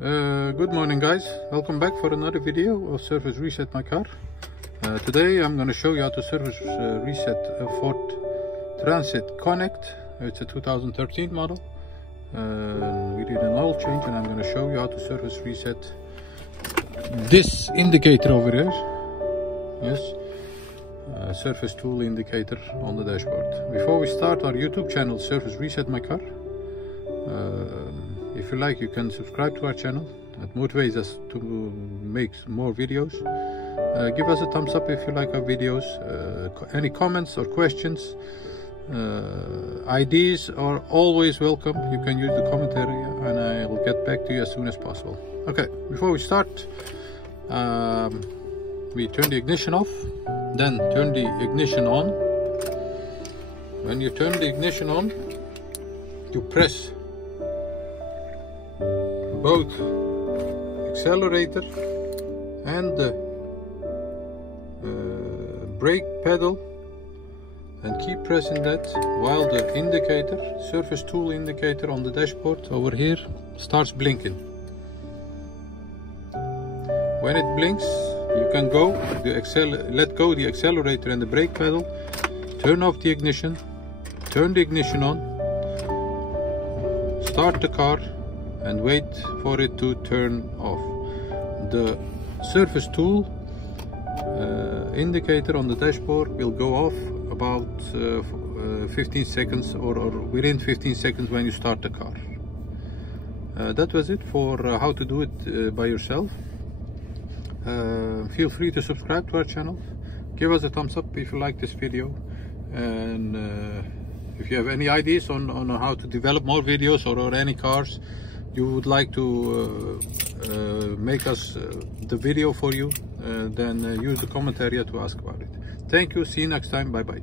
Good morning guys, welcome back for another video of Service Reset My Car. Today I'm going to show you how to service reset a Ford Transit Connect. It's a 2013 model. We did an oil change and I'm going to show you how to service reset this indicator over here. Yes, surface tool indicator on the dashboard. Before we start our YouTube channel Service Reset My Car, if you like, you can subscribe to our channel. It motivates us to make more videos. Give us a thumbs up if you like our videos. Any comments or questions, ideas are always welcome. You can use the comment area and I will get back to you as soon as possible. Okay, before we start, we turn the ignition off, then turn the ignition on. When you turn the ignition on, you press both accelerator and the brake pedal and keep pressing that while the indicator, surface tool indicator on the dashboard over here, starts blinking. When it blinks, you can go let go the accelerator and the brake pedal, turn off the ignition, turn the ignition on, start the car and wait for it to turn off. The surface tool indicator on the dashboard will go off about 15 seconds or within 15 seconds when you start the car. That was it for how to do it by yourself. Feel free to subscribe to our channel. Give us a thumbs up if you like this video, and if you have any ideas on how to develop more videos or any cars you would like to make us the video for you, then use the comment area to ask about it. Thank you, see you next time, bye bye.